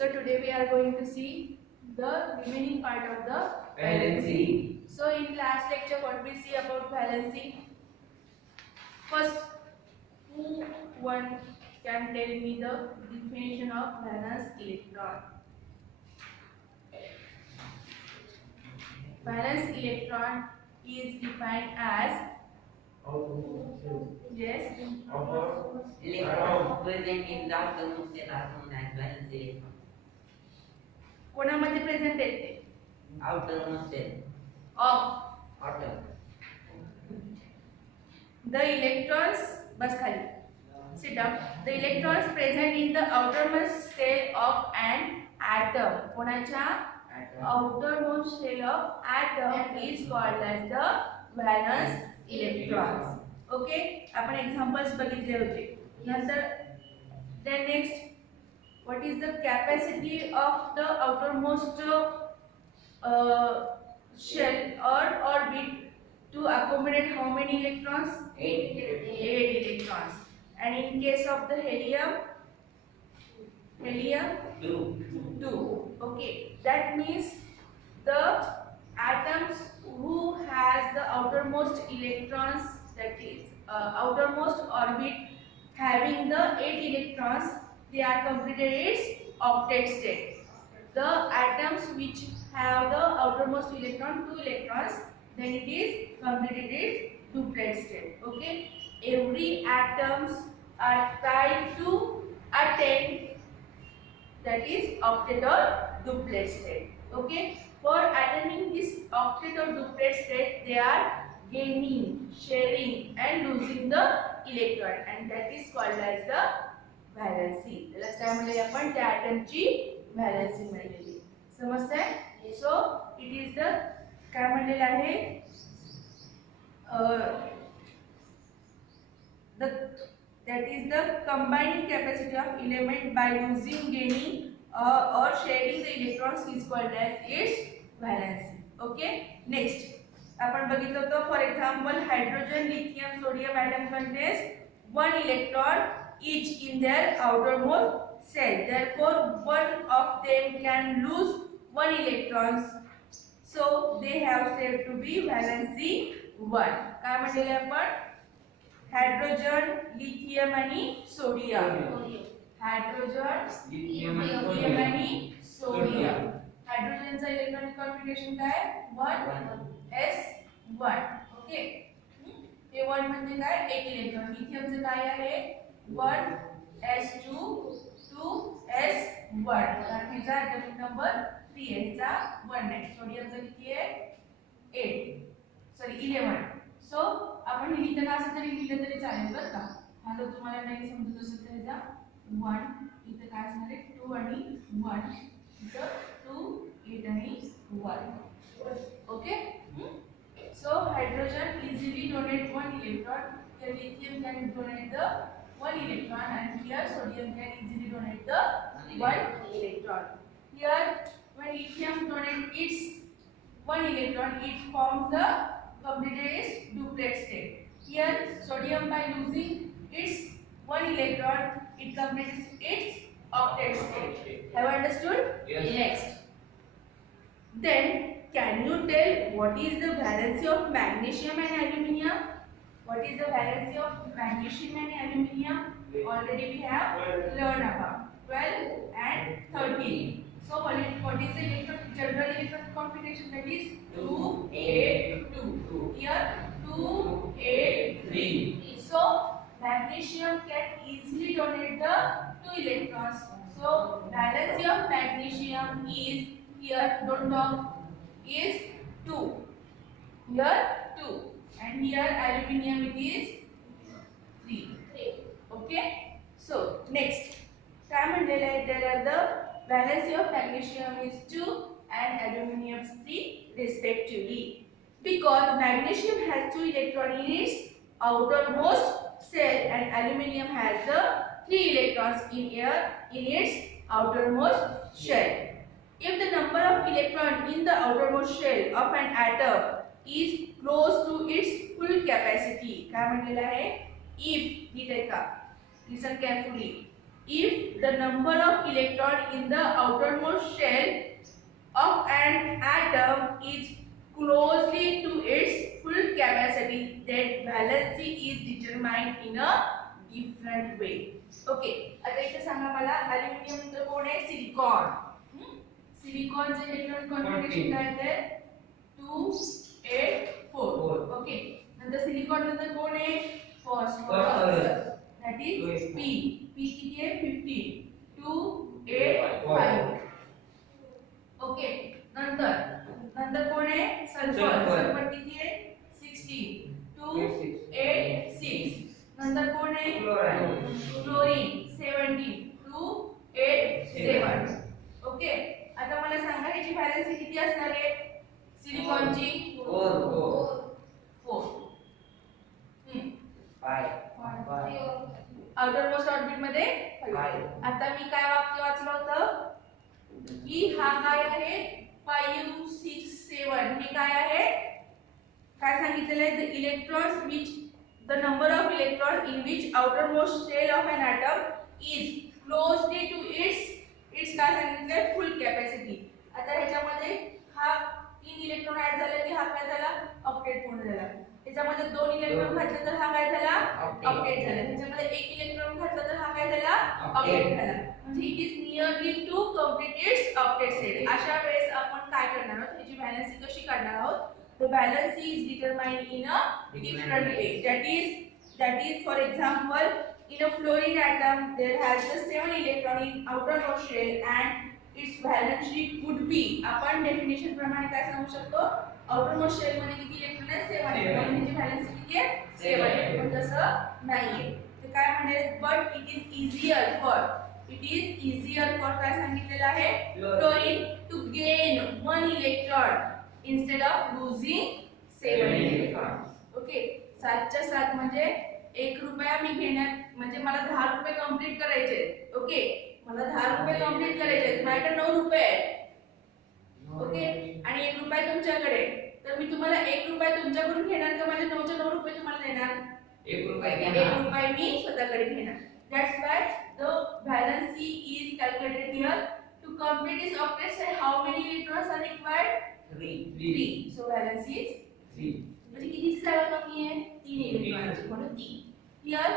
So today we are going to see the remaining part of the valency. So in last lecture, what we see about valency? First, who one can tell me the definition of valence electron? Valence electron is defined as yes. Electron present in the outermost shell are known as valence electron. कोणामध्ये present आहेत ते? Outermost shell. Of Outer. the electrons, बस खाली. Sit down. The electrons present in the outermost shell of an atom. कोणाच्या? Outermost shell of atom is called as the valence electrons. Okay? आपण examples बघितले होते. नंतर then next, what is the capacity of the outermost shell or orbit to accommodate how many electrons? 8. 8 electrons. And in case of the helium 2. Okay, that means the atoms who has the outermost electrons, that is outermost orbit having the 8 electrons, they are completed its octet state. The atoms which have the outermost electron 2 electrons, then it is completed its duplet state. Okay, every atoms are trying to attain that is octet or duplet state. Okay, for attaining this octet or duplet state, they are gaining, sharing and losing the electron, and that is called as the valency. त्याला काय म्हणले आपण? त्या ॲटमची valency मिळालेली. समजतंय? So it is the काय म्हणलेलं आहे? That is the combined capacity of element by losing, gaining or sharing the electrons is called as its valency. Okay, next आपण बघितलं होतं, for example hydrogen, lithium, sodium atom contains 1 electron each in their outermost shell. Therefore, one of them can lose 1 electrons. So they have said to be valency 1. काय म्हटलेले आपण? Hydrogen, lithium आणि sodium. Hydrogen, lithium आणि sodium. हायड्रोजनचा electronic configuration काय? 1s1. Okay, हे 1 म्हणजे काय? 1 electron. लिथियमचं काय आहे? 1s2 2s1. कारण हिचा ॲटॉमिक नंबर 3 आहे, हिचा 1 आहे. सोडियमचा किती आहे? 11. सो आपण हे लिहिताना असं तरी लिहिलं तरी चालेल बरं का. हा जर तुम्हाला नाही समजत असेल तर ह्याचा 1 इथं काय असणार आहे? 2 आणि 1 इथं 2 8 आणि 1. Okay, so hydrogen easily donate 1 electron. Here lithium can donate the 1 electron, and here sodium can easily donate the 1 electron. Here when lithium donates its 1 electron, it forms the completed its duplet state. Here sodium, by losing its 1 electron, it completes its octet state. Have you understood? Yes. Next, then can you tell what is the valency of magnesium and aluminium? What is the valency of magnesium and aluminium? Already we have learned about 12 and 13. So what is the general electron configuration? That is 2 8 2. Here 2 8 3. So magnesium can easily donate the 2 electrons. So valency of magnesium is, here don't talk, is 2. Here 2, and here aluminium it is 3. Okay, so next काय म्हणलेलं आहे? There are the valency of magnesium is 2 and aluminium 3 respectively, because magnesium has 2 electrons in its outermost shell and aluminium has the 3 electrons in its outermost shell. If the number of electrons in the outermost shell of an atom is close to its full capacity, काय म्हटलेलं आहे? If, NEET ऐका, listen carefully. if the number of electron in the outermost shell of an atom is closely to its full capacity, then valency is determined in a different way. Okay, आता इथे सांगा मला aluminium नंतर कोण आहे? Silicon. सिलिकॉनचे electron configuration काय आहे? 2 8 4. Okay, नंतर silicon नंतर कोण आहे? Phosphorus. That is P. P किती आहे? 15. 2 8 5. ओके, नंतर कोण आहे? सल्फर. सल्फर किती आहे? 16. 2 8 6. नंतर कोण आहे? क्लोरीन 17. 2 8 7. ओके, आता मला सांगा ह्याची व्हॅलेन्सी किती असणार आहे? सिलिकॉनची 4. आउटर मोस्ट ऑर्बिट मध्ये 5. आता मी काय वाक्य वाचलं होतं की हा काय आहे? 5 6 7. हे काय आहे? काय सांगितलेलं आहे? The electrons which the number of electrons in which outermost shell of an atom is closely to its काय सांगितलंय? Full capacity. आता ह्याच्यामध्ये हा 3 इलेक्ट्रॉन ऍड झाले की हा काय झाला? ऑक्टेट पूर्ण झाला. ह्याच्यामध्ये 2 इलेक्ट्रॉन घातले तर हा काय झाला? ऑक्टेट झाला. ह्याच्यामध्ये 1 इलेक्ट्रॉन घातला तर हा काय झाला? ऑक्टेट झाला. म्हणजे it is nearly to complete it's octet set. अशा वेळेस आपण काय करणार आहोत? ह्याची व्हॅलेन्सी कशी काढणार आहोत? The valency is determined in a different way. That is, for example, in a fluorine atom, there has the 7 electron in outermost shell, and its valency would be. आपण definition प्रमाणे काय सांगू शकतो? outermost shell मध्ये किती electron आहेत? 7 electron. ह्याची valency किती आहे? 7 आहे. पण तसं नाहीये. ते काय म्हणेल? But it is easier for काय सांगितलेलं आहे? Fluorine to gain 1 electron instead of losing 7 electrons. Okay, 7च्या 7 म्हणजे 1 रुपया मी घेण्यात म्हणजे मला 10 रुपये कंप्लीट करायचे. ओके, मला 10 रुपये कंप्लीट करायचे. माझ्याकडे 9 रुपये आहेत. ओके, आणि 1 रुपया तुमच्याकडे. तर मी तुम्हाला 1 रुपया तुमच्याकडून घेणार का माझे 9चे 9 रुपये तुम्हाला देणार? 1 रुपया मी स्वतःकडे घेणार. That's why the valency is calculated here. To complete this octet set, how many electrons are required? 3. So valence is 3. म्हणजे किती जागा कमी आहे? 3 इलेक्ट्रॉनची, म्हणून 3. Here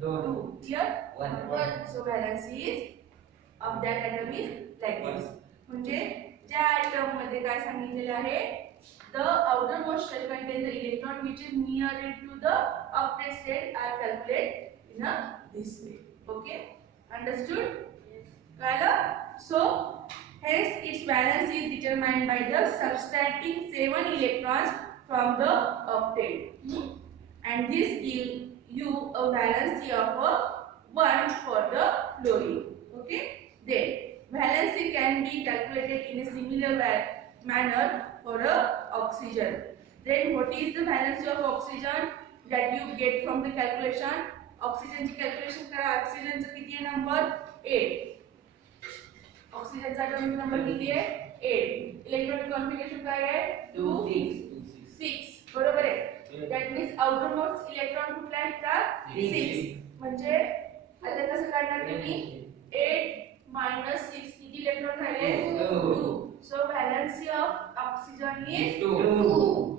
2. Here 1. So valence is of that atom is like this. म्हणजे ज्या atom मध्ये काय सांगितलेलं आहे? The outermost shell contains the electron which is nearer to the octet state are calculated in this way. Okay, understood? Yes. So hence its valence is determined by the subtracting 7 electrons from the octet. And this gives you a valency of 1 for the fluorine. Okay, then valency can be calculated in a similar manner for oxygen. Then what is the valency of oxygen that you get from the calculation? Oxygen ची calculation करा. Oxygen चा किती आहे number? 8. ऑक्सिजनचा atomic number किती आहे? 8. Electronic configuration काय आहे? 2 6. बरोबर आहे. दॅट मीन्स आउटरमोस्ट इलेक्ट्रॉन कुठला आहे? 6. म्हणजे आता कसं काढणार तुम्ही? 8 - 6 किती इलेक्ट्रॉन राहिले? 2. So valency of oxygen is 2.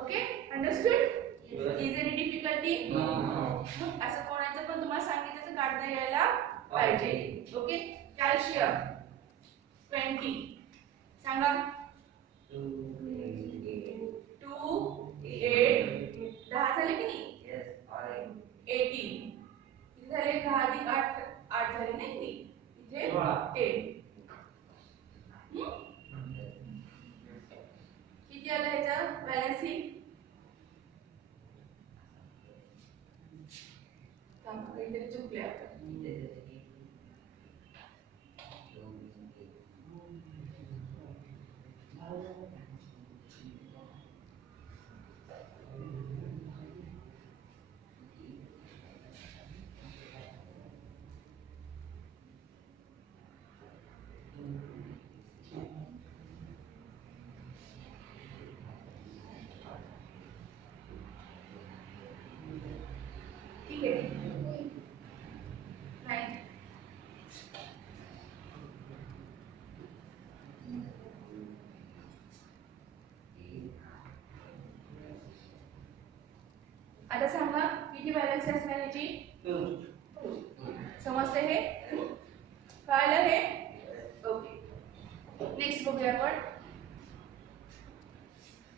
Okay, understood? Is any difficulty? असं कोणाचं पण तुम्हाला सांगितलं तर काढता यायला पाहिजे. Okay, calcium 20. सांगा. 2 8 10 झाले की नाही? 18. किती झाले? 10 अधिक 8 झाले नाही की? इथे 10. किती आलं ह्याचं व्हॅलेन्सी? काहीतरी चुकले आपण. ठीक आहे. आता सांगा किती व्हॅलेन्सी असणार याची? समजते हे? कळलं हे? ओके. नेक्स्ट बघूया आपण.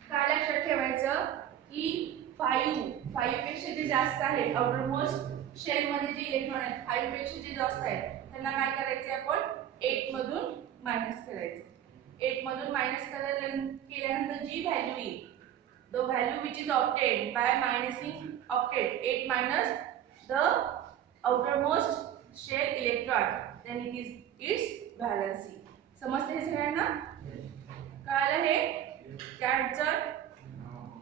काय लक्षात ठेवायचं की 5 पेक्षा जे जास्त आहे आउटरमोस्ट शेल मध्ये जे इलेक्ट्रॉन आहेत 5 पेक्षा जे जास्त आहेत त्यांना काय करायचे आपण 8 मधून मायनस करायचं. 8 मधून मायनस केल्यानंतर जी व्हॅल्यू येईल the value which is obtained by minusing octet 8 minus the outermost shell electron then it is its valency. समजते हे सगळ्यांना? कळलं हे? Cancer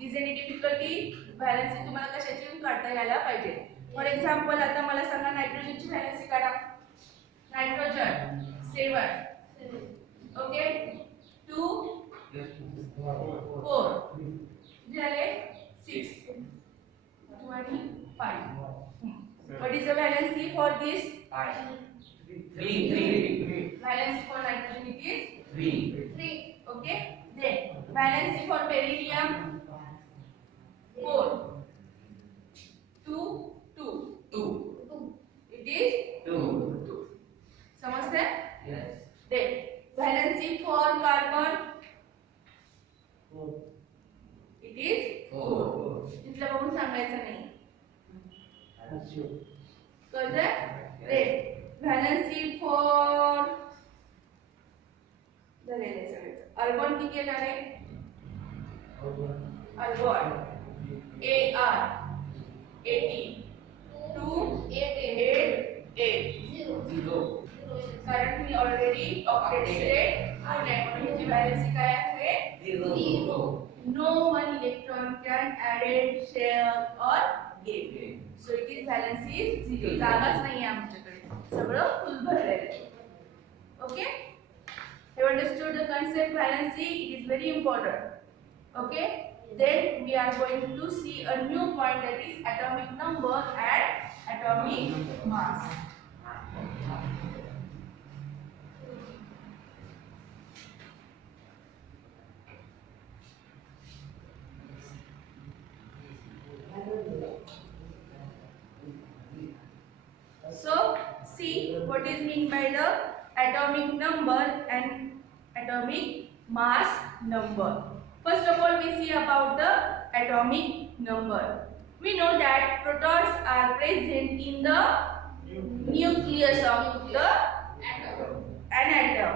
is any difficulty? Valency तुम्हाला कशाची काढता यायला पाहिजे. फॉर एक्झाम्पल आता मला सांगा नायट्रोजनची व्हॅलेन्सी काढा. नायट्रोजन 7 ओके 2 4 झाले 6 25. What is the valency for this? 3. Valency for nitrogen it is 3. okay. Then valency for beryllium 4 2 it is 2. समझते? Yes. Then valency for carbon it is 4. तिथलं बघून सांगायचं नाही. कळतंय? Then valency for झालेलं आहे सगळ्याचं. अर्गॉन किती येणार आहे? अर्गॉन AR 80 2 8 0 कारण मी ऑलरेडी ऑक्टेट स्टेट आहे म्हणून ह्याची व्हॅलेन्सी काय आहे? 0. No one electron can added, share or give. So it is valency is 0. जागाच नाही आहे आमच्याकडे. सगळं फुल भरलेलं आहे. Okay? You understood the concept valency? It is very important. Okay? Then we are going to see a new point that is atomic number and atomic mass. So see what is mean by the atomic number and atomic mass number. First of all we see about the atomic number. We know that protons are present in the nucleus of the atom.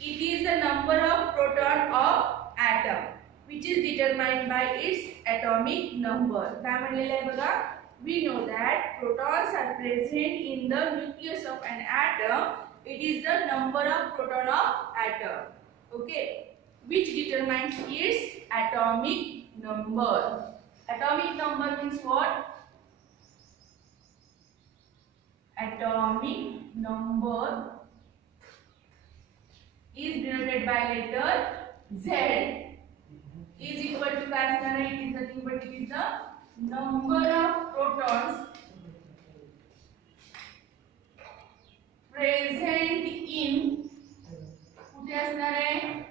It is the number of proton of atom which is determined by its atomic number. काय म्हणलेलं आहे बघा? We know that protons are present in the nucleus of an atom. It is the number of proton of atom. Okay, which determines its atomic number. Atomic number means what? Atomic number is denoted by letter Z. Is equal to काय असणार आहे? It is nothing but it is the number of protons present in कुठे असणार आहे?